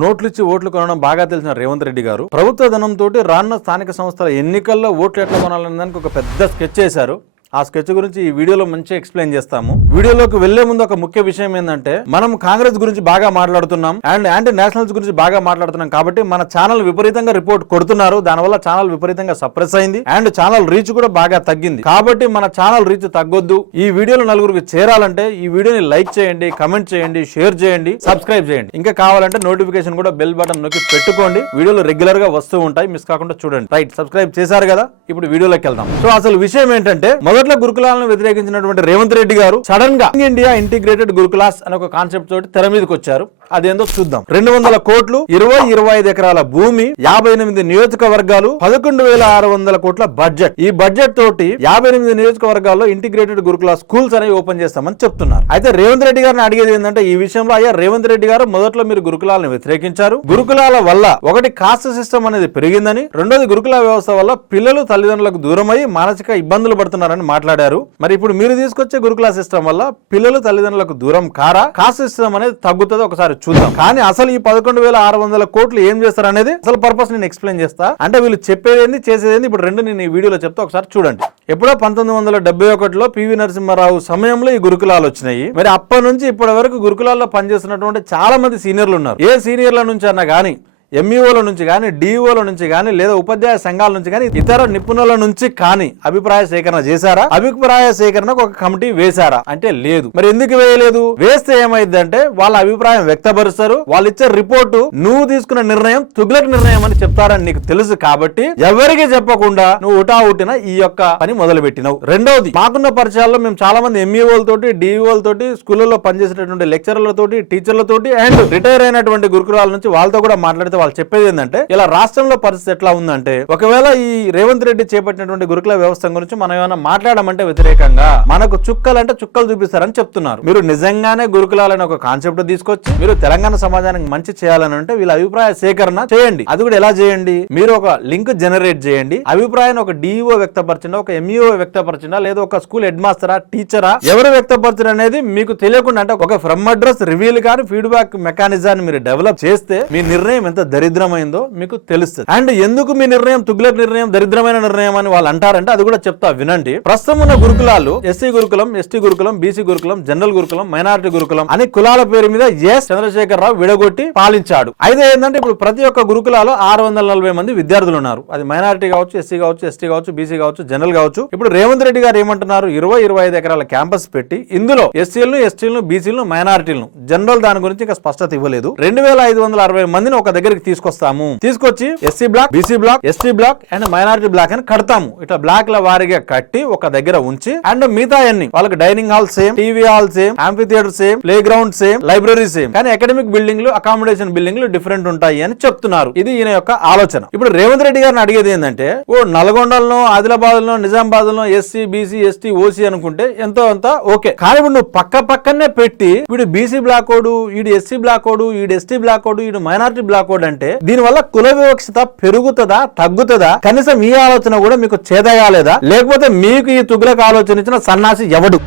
నోట్లు ఇచ్చి ఓట్లు కొనడం బాగా తెలిసిన రేవంత్ రెడ్డి గారు ప్రభుత్వ ధనంతో రానున్న స్థానిక సంస్థల ఎన్నికల్లో ఓట్లు ఎట్లా కొనాలనే దానికి ఒక పెద్ద స్కెచ్ చేశారు. ఆ స్కెచ్ గురించి ఈ వీడియోలో మంచిగా ఎక్స్ప్లెయిన్ చేస్తాము. వీడియోలోకి వెళ్లే ముందు ఒక ముఖ్య విషయం ఏంటంటే, మనం కాంగ్రెస్ గురించి బాగా మాట్లాడుతున్నాం అండ్ యాంటీ నేషనల్స్ గురించి బాగా మాట్లాడుతున్నాం కాబట్టి మన ఛానల్ విపరీతంగా రిపోర్ట్ కొడుతున్నారు. దానివల్ల ఛానల్ విపరీతంగా సప్రెస్ అయింది అండ్ ఛానల్ రీచ్ కూడా బాగా తగ్గింది. కాబట్టి మన ఛానల్ రీచ్ తగ్గొద్దు. ఈ వీడియోలో నలుగురికి చేరాలంటే ఈ వీడియోని లైక్ చేయండి, కమెంట్ చేయండి, షేర్ చేయండి, సబ్స్క్రైబ్ చేయండి. ఇంకా కావాలంటే నోటిఫికేషన్ కూడా బెల్ బటన్ నొక్కి పెట్టుకోండి. వీడియోలు రెగ్యులర్ గా వస్తూ ఉంటాయి, మిస్ కాకుండా చూడండి. రైట్, సబ్స్క్రైబ్ చేశారు కదా, ఇప్పుడు వీడియోలోకి వెళ్దాం. సో అసలు విషయం ఏంటంటే, మొదట్లో గురుకులాలను వ్యతిరేకించినటువంటి రేవంత్ రెడ్డి గారు సడన్ గా ఇండియా ఇంటిగ్రేటెడ్ గురుకులాస్ అనే ఒక కాన్సెప్ట్ తోటి తెర మీదకి వచ్చారు. అదేందో చూద్దాం. 200 కోట్లు, 25 ఎకరాల భూమి, 58 నియోజకవర్గాలు, 11,600 కోట్ల బడ్జెట్. ఈ బడ్జెట్ తోటి 58 నియోజకవర్గాల్లో ఇంటిగ్రేటెడ్ గురుకుల స్కూల్స్ అనేవి ఓపెన్ చేస్తామని చెప్తున్నారు. అయితే రేవంత్ రెడ్డి గారిని అడిగేది ఏంటంటే, ఈ విషయంలో అయ్యా రేవంత్ రెడ్డి గారు మొదట్లో మీరు గురుకులాలను వ్యతిరేకించారు. గురుకులాల వల్ల ఒకటి కాస్ట్ సిస్టమ్ అనేది పెరిగిందని, రెండోది గురుకుల వ్యవస్థ వల్ల పిల్లలు తల్లిదండ్రులకు దూరమై మానసిక ఇబ్బందులు పడుతున్నారని మాట్లాడారు. మరి ఇప్పుడు మీరు తీసుకొచ్చే గురుకుల సిస్టమ్ వల్ల పిల్లలు తల్లిదండ్రులకు దూరం కారా, కాస్ట్ సిస్టమ్ అనేది తగ్గుతుందో ఒకసారి చూద్దాం. కానీ అసలు ఈ 11,600 కోట్లు ఏం చేస్తారు అనేది అసలు పర్పస్ నేను ఎక్స్ప్లెయిన్ చేస్తా. అంటే వీళ్ళు చెప్పేది చేసేది ఇప్పుడు రెండు నేను ఈ వీడియోలో చెప్తా, ఒకసారి చూడండి. ఎప్పుడో 1971లో పివి నరసింహారావు సమయంలో ఈ గురుకులాలు వచ్చినాయి. మరి అప్పటి నుంచి ఇప్పటి వరకు గురుకులాల్లో పనిచేస్తున్నటువంటి చాలా మంది సీనియర్లు ఉన్నారు. ఏ సీనియర్ల నుంచి అన్నా కానీ, ఎంఈఓల నుంచి కానీ, డిఈఓల నుంచి కానీ, లేదా ఉపాధ్యాయ సంఘాల నుంచి కానీ, ఇతర నిపుణుల నుంచి కానీ అభిప్రాయ సేకరణ చేశారా? అభిప్రాయ సేకరణకు ఒక కమిటీ వేశారా అంటే లేదు. మరి ఎందుకు వేయలేదు? వేస్తే ఏమైందంటే, వాళ్ళ అభిప్రాయం వ్యక్తపరుస్తారు. వాళ్ళు ఇచ్చే రిపోర్టు నువ్వు తీసుకున్న నిర్ణయం తుగ్లక్ నిర్ణయం అని చెప్తారని నీకు తెలుసు కాబట్టి ఎవరికి చెప్పకుండా నువ్వు ఉటావుటిన ఈ యొక్క పని మొదలు పెట్టినావు. రెండవది, మాకున్న పరిచయాల్లో మేము చాలా మంది ఎంఈఓలతోటి, డిఈఓలతోటి, స్కూళ్ళలో పనిచేసేటటువంటి లెక్చరర్లతోటి, టీచర్లతోటి అండ్ రిటైర్ అయినటువంటి గురుకులాల నుంచి వాళ్ళతో కూడా మాట్లాడితే వాళ్ళు చెప్పేది ఏంటంటే, ఇలా రాష్ట్రంలో పరిస్థితి ఎట్లా ఉందంటే, ఒకవేళ ఈ రేవంత్ రెడ్డి చేపట్టినటువంటి గురుకుల వ్యవస్థ గురించి మనం ఏమైనా మాట్లాడమంటే వ్యతిరేకంగా మనకు చుక్కలంటే చుక్కలు చూపిస్తారని చెప్తున్నారు. మీరు నిజంగానే గురుకులాలని ఒక కాన్సెప్ట్ తీసుకొచ్చి మీరు తెలంగాణ సమాజానికి మంచి చేయాలని అంటే వీళ్ళ అభిప్రాయ సేకరణ చేయండి. అది కూడా ఎలా చేయండి? మీరు ఒక లింక్ జనరేట్ చేయండి. అభిప్రాయాన్ని ఒక డిఈఓ వ్యక్తపరిచిందా, ఒక ఎంఈఓ వ్యక్తపరిచిందా, లేదా ఒక స్కూల్ హెడ్ మాస్టరా, టీచరా, ఎవరు వ్యక్తపరచరు అనేది మీకు తెలియకుండా, అంటే ఒక ఫ్రమ్ అడ్రస్ రివీల్ కానీ ఫీడ్బ్యాక్ మెకానిజాన్ని మీరు డెవలప్ చేస్తే మీ నిర్ణయం ఎంత దరిద్రమైందో మీకు తెలుస్తుంది. అండ్ ఎందుకు మీ నిర్ణయం తుగ్లక్ నిర్ణయం, దరిద్రమైన నిర్ణయం అని వాళ్ళు అంటారంటే అది కూడా చెప్తా, వినండి. ప్రస్తుతం ఉన్న గురుకులాలు ఎస్సీ గురుకులం, ఎస్టీ గురుకులం, బీసీ గురుకులం, జనరల్ గురుకులం, మైనారిటీ గురుకులం అని కులాల పేరు మీద ఎస్ చంద్రశేఖర్ రావు విడగొట్టి పాలించాడు. అయితే ఏంటంటే, ఇప్పుడు ప్రతి ఒక్క గురుకులాలో 640 మంది విద్యార్థులు ఉన్నారు. అది మైనారిటీ కావచ్చు, ఎస్సీ కావచ్చు, ఎస్టీ కావచ్చు, బీసీ కావచ్చు, జనరల్ కావచ్చు. ఇప్పుడు రేవంత్ రెడ్డి గారు ఏమంటున్నారు, 25 ఎకరాల క్యాంపస్ పెట్టి ఇందులో ఎస్సీలను, ఎస్టీలను, బీసీలను, మైనారిటీలను, జనరల్ దాని గురించి ఇంకా స్పష్టత ఇవ్వలేదు. 2,560 మందిని ఒక దగ్గరికి తీసుకొచ్చి SC block, BC block, ST block and minority block అని కడతాము. ఇట్లా బ్లాక్ ల వారీగా కట్టి ఒక దగ్గర ఉంచి, అండ్ మిగతా అన్ని వాళ్ళకి dining hall same, TV hall same, amphi theatre same, play ground same, library same, కానీ అకాడమిక్ బిల్డింగ్లు, అకామిడేషన్ బిల్డింగ్లు డిఫరెంట్ ఉంటాయి అని చెప్తున్నారు. ఇది ఈయన యొక్క ఆలోచన. ఇప్పుడు రేవంత్ రెడ్డి గారిని అడిగేది ఏంటంటే, నల్గొండలో, ఆదిలాబాద్ లో, నిజామాబాద్ లో ఎస్సీ, బీసీ, ఎస్టీ, ఓసీ అనుకుంటే ఎంతో అంత ఓకే. కానీ ఇప్పుడు నువ్వు పక్కనే పెట్టి వీడు బీసీ బ్లాక్ ఓడు, వీడు ఎస్సీ బ్లాక్ ఓడు, వీడు ఎస్టీ బ్లాక్ ఓడు, వీడు మైనారిటీ బ్లాక్ ఓడు అంటే దీనివల్ల కుల వివక్షత పెరుగుతుందా, తగ్గుతుందా? కనీసం ఈ ఆలోచన కూడా మీకు చేదగాలేదా? లేకపోతే మీకు ఈ తుగ్లక్ ఆలోచన ఇచ్చిన సన్నాసి ఎవడు?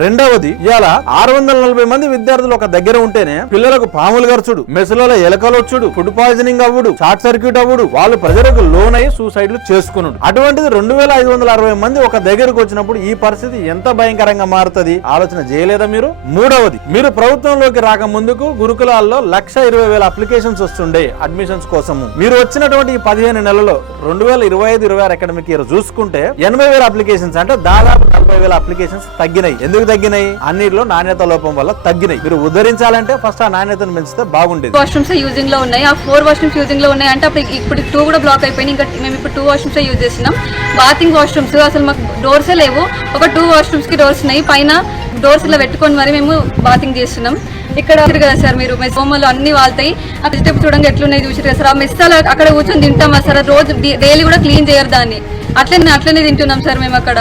రెండవది, ఇవాళ 640 మంది విద్యార్థులు ఒక దగ్గర ఉంటేనే పిల్లలకు పాములు గర్చుడు, మెసులలో ఎలకలు వచ్చుడు, ఫుడ్ పాయిజనింగ్ అవ్వడు, షార్ట్ సర్క్యూట్ అవ్వడు, వాళ్ళు ప్రజలకు లోన్ అయ్యి సూసైడ్లు చేసుకున్నాడు. అటువంటిది 2,560 మంది ఒక దగ్గరకు వచ్చినప్పుడు ఈ పరిస్థితి ఎంత భయంకరంగా మారుతుంది ఆలోచన చేయలేదా మీరు? మూడవది, మీరు ప్రభుత్వంలోకి రాక ముందుకు గురుకులాల్లో 1,20,000 అప్లికేషన్స్ వస్తుండే అడ్మిషన్స్ కోసము. మీరు వచ్చినటువంటి ఈ 15 నెలల్లో 2025-26 అకాడమిక్ ఇయర్ చూసుకుంటే 80,000 అప్లికేషన్స్, అంటే దాదాపు 40,000 అప్లికేషన్స్ తగ్గినాయి. ఎందుకు తగ్గినాయి? అన్నిట్లో నాణ్యత లోపం వల్ల తగ్గినాయి. మీరు ఉద్ధరించాలంటే ఫస్ట్ ఆ నాణ్యతను పెంచితే బాగుండేది. వాష్రూమ్స్ యూజింగ్ లో ఉన్నాయి, ఆ 4 వాష్రూమ్స్ యూజింగ్ లో ఉన్నాయి అంటే ఇప్పుడు 2 కూడా బ్లాక్ అయిపోయినాయి. ఇంకా మేము ఇప్పుడు 2 వాష్రూమ్స్ యూజ్ చేస్తున్నాం. బాతింగ్ వాష్రూమ్స్ అసలు మాకు డోర్సే లేవు. ఒక 2 వాష్రూమ్స్ కి డోర్స్ ఉన్నాయి. పైన డోర్స్ ఇలా పెట్టుకొని మరి మేము బాతింగ్ చేస్తున్నాం. ఇక్కడ కదా సార్, మీరు మెస్ బొమ్మలు అన్ని వాళ్తాయి. ఆ వెజిటేబుల్ చూడండి ఎట్లున్నాయి చూసారు కదా సార్. ఆ మెస్సాలు అక్కడ కూర్చొని తింటాం సార్. రోజు డైలీ కూడా క్లీన్ చేయరు దాన్ని. అట్లనే తింటున్నాం సార్ మేము అక్కడ.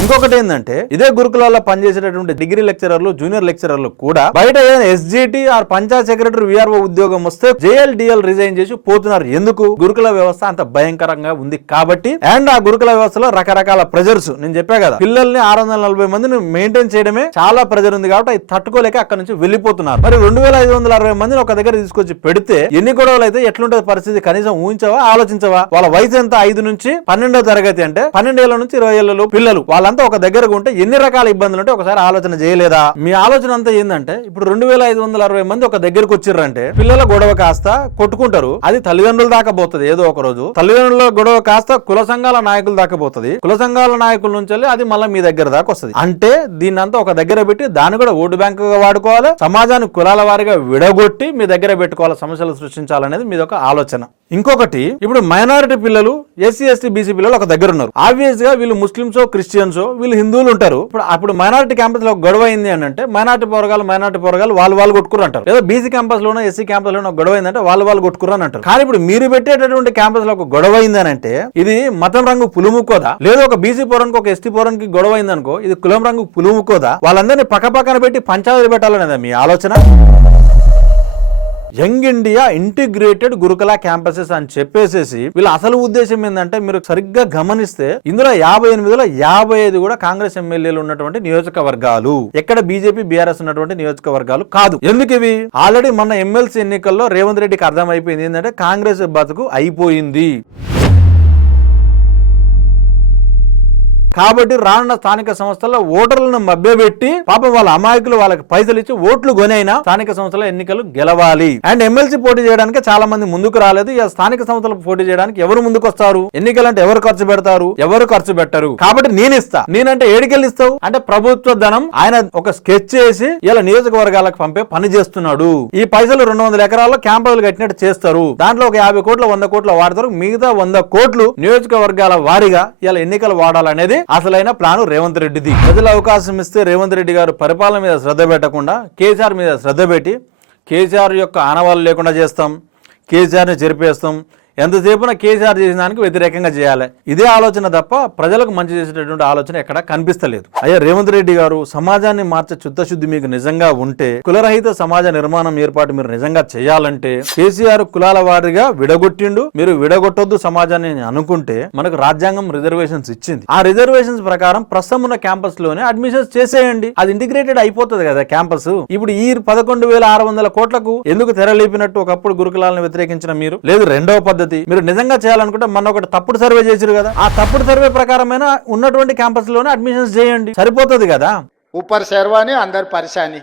ఇంకొకటి ఏంటంటే, ఇదే గురుకులాల్లో పనిచేసేటటువంటి డిగ్రీ లెక్చరర్లు, జూనియర్ లెక్చరర్లు కూడా బయట SGT or panchayat secretary VRO ఉద్యోగం వస్తే జేఎల్డిఎల్ రిజైన్ చేసి పోతున్నారు. ఎందుకు? గురుకుల వ్యవస్థ అంత భయంకరంగా ఉంది కాబట్టి. అండ్ ఆ గురుకుల వ్యవస్థలో రకరకాల ప్రెజర్స్, నేను చెప్పా కదా, పిల్లల్ని 640 మందిని మెయింటైన్ చేయడమే చాలా ప్రెజర్ ఉంది కాబట్టి అది తట్టుకోలేక అక్కడ నుంచి వెళ్ళిపోతున్నారు. మరి 2560 మందిని ఒక దగ్గర తీసుకొచ్చి పెడితే ఎన్ని గొడవలు అయితే ఎట్లుంటది పరిస్థితి కనీసం ఊహించవా, ఆలోచించవా? వాళ్ళ వయసు ఎంత? 5 నుంచి 12వ తరగతి అంటే 12 ఏళ్ల నుంచి 20 ఏళ్ళ పిల్లలు. వాళ్ళంతా ఒక దగ్గరకు ఉంటే ఎన్ని రకాల ఇబ్బందులు ఉంటే ఒకసారి ఆలోచన చేయలేదా? మీ ఆలోచన అంతా ఏంటంటే ఇప్పుడు 2560 మంది ఒక దగ్గరకు వచ్చిర్రంటే పిల్లల గొడవ కాస్త కొట్టుకుంటారు, అది తల్లిదండ్రుల దాకా పోతుంది. ఏదో ఒక రోజు తల్లిదండ్రుల గొడవ కాస్త కుల సంఘాల నాయకుల దాకా పోతుంది, కుల సంఘాల నాయకుల నుంచి అది మళ్ళీ మీ దగ్గర దాకా వస్తుంది. అంటే దీన్నంతా ఒక దగ్గర పెట్టి దాన్ని కూడా ఓటు బ్యాంకుగా వాడుకోవాలి, సమాజాన్ని కులాల వారిగా విడగొట్టి మీ దగ్గర పెట్టుకోవాలి, సమస్యలు సృష్టించాలనేది మీద ఒక ఆలోచన. ఇంకొకటి, ఇప్పుడు మైనారిటీ పిల్లలు, ఎస్సీ ఎస్టీ బీసీ పిల్లలు ఒక దగ్గర ఉన్నారు. ఆబ్వియస్ గా వీళ్ళు ముస్లింసో క్రిస్టియన్సో వీళ్ళు హిందువులు ఉంటారు. అప్పుడు మైనారిటీ క్యాంపస్ లో గొడవ అయింది అని అంటే మైనారిటీ పోరగాలు వాళ్ళు కొట్టుకురు అంటారు. లేదా బీసీ క్యాంపస్ లోనో ఎస్సీ క్యాంపస్ లోనో గొడవ అయిందంటే వాళ్ళు కొట్టుకురు అని అంటారు. కానీ ఇప్పుడు మీరు పెట్టేటటువంటి క్యాంపస్ లో ఒక గొడవ అయింది అని అంటే ఇది మతం రంగు పులుముకోదా? లేదా ఒక బీసీ పోరానికి ఒక ఎస్టీ పోరానికి గొడవ అయింది అనుకో, ఇది కులం రంగు పులుముకోదా? వాళ్ళందరినీ పక్కన పెట్టి పంచాయతీ పెట్టాలనేదా మీ ఆలోచన? యంగ్ ఇండియా ఇంటిగ్రేటెడ్ గురుకుల క్యాంపసెస్ అని చెప్పేసేసి వీళ్ళ అసలు ఉద్దేశం ఏంటంటే మీరు సరిగ్గా గమనిస్తే ఇందులో 58లో 55 కూడా కాంగ్రెస్ ఎమ్మెల్యేలు ఉన్నటువంటి నియోజకవర్గాలు, ఎక్కడ బీజేపీ బీఆర్ఎస్ ఉన్నటువంటి నియోజకవర్గాలు కాదు. ఎందుకు ఇవి? ఆల్రెడీ మన ఎమ్మెల్సీ ఎన్నికల్లో రేవంత్ రెడ్డికి అర్థమైపోయింది ఏంటంటే కాంగ్రెస్ బతుకు అయిపోయింది. కాబట్టి రానున్న స్థానిక సంస్థల్లో ఓటర్లను మభ్యపెట్టి పాపం వాళ్ళ అమాయకులు వాళ్ళకి పైసలు ఇచ్చి ఓట్లు కొనైనా స్థానిక సంస్థల ఎన్నికలు గెలవాలి. అండ్ ఎమ్మెల్సీ పోటీ చేయడానికి చాలా మంది ముందుకు రాలేదు. ఇక స్థానిక సంస్థలకు పోటీ చేయడానికి ఎవరు ముందుకు వస్తారు? ఎన్నికలంటే ఎవరు ఖర్చు పెడతారు? ఎవరు ఖర్చు పెట్టరు. కాబట్టి నేనంటే ఏడికెళ్ళి ఇస్తావు అంటే ప్రభుత్వ ధనం ఆయన ఒక స్కెచ్ చేసి ఇలా నియోజకవర్గాలకు పంపే పని చేస్తున్నాడు. ఈ పైసలు 200 ఎకరాల్లో క్యాంపులు కట్టినట్టు చేస్తారు. దాంట్లో ఒక 50 కోట్లు 100 కోట్లు వాడతారు. మిగతా 100 కోట్లు నియోజకవర్గాల వారీగా ఇలా ఎన్నికలు వాడాలనేది అసలైన ప్లాను రేవంత్ రెడ్డిది. ప్రజలు అవకాశం ఇస్తే రేవంత్ రెడ్డి గారు పరిపాలన మీద శ్రద్ధ పెట్టకుండా కేసీఆర్ మీద శ్రద్ధ పెట్టి కేసీఆర్ యొక్క ఆనవాళ్ళు లేకుండా చేస్తాం, కేసీఆర్ని చెరిపేస్తాం, ఎంతసేపున కేసీఆర్ చేసిన దానికి వ్యతిరేకంగా చేయాలి. ఇదే ఆలోచన తప్ప ప్రజలకు మంచి చేసేటటువంటి ఆలోచన ఎక్కడ కనిపిస్తలేదు. అయ్యా రేవంత్ రెడ్డి గారు, సమాజాన్ని మార్చే చిత్తశుద్ధి మీకు నిజంగా ఉంటే, కులరహిత సమాజ నిర్మాణం ఏర్పాటు మీరు నిజంగా చేయాలంటే, కేసీఆర్ కులాల వారిగా విడగొట్టిండు, మీరు విడగొట్టొద్దు సమాజాన్ని అనుకుంటే మనకు రాజ్యాంగం రిజర్వేషన్స్ ఇచ్చింది. ఆ రిజర్వేషన్స్ ప్రకారం ప్రస్తుతం ఉన్న క్యాంపస్ లోనే అడ్మిషన్స్ చేసేయండి. అది ఇంటిగ్రేటెడ్ అయిపోతుంది కదా క్యాంపస్. ఇప్పుడు ఈ 11,600 కోట్లకు ఎందుకు తెరలేపినట్టు ఒకప్పుడు గురుకులాలను వ్యతిరేకించిన మీరు? లేదు రెండవ పద్ధతి, మీరు నిజంగా చేయాలనుకుంటే మొన్న ఒకటి తప్పుడు సర్వే చేసిరు కదా, ఆ తప్పుడు సర్వే ప్రకారమైన ఉన్నటువంటి క్యాంపస్ లోనే అడ్మిషన్స్ చేయండి, సరిపోతుంది కదా. ऊपर शेरवानी अंदर परेशानी।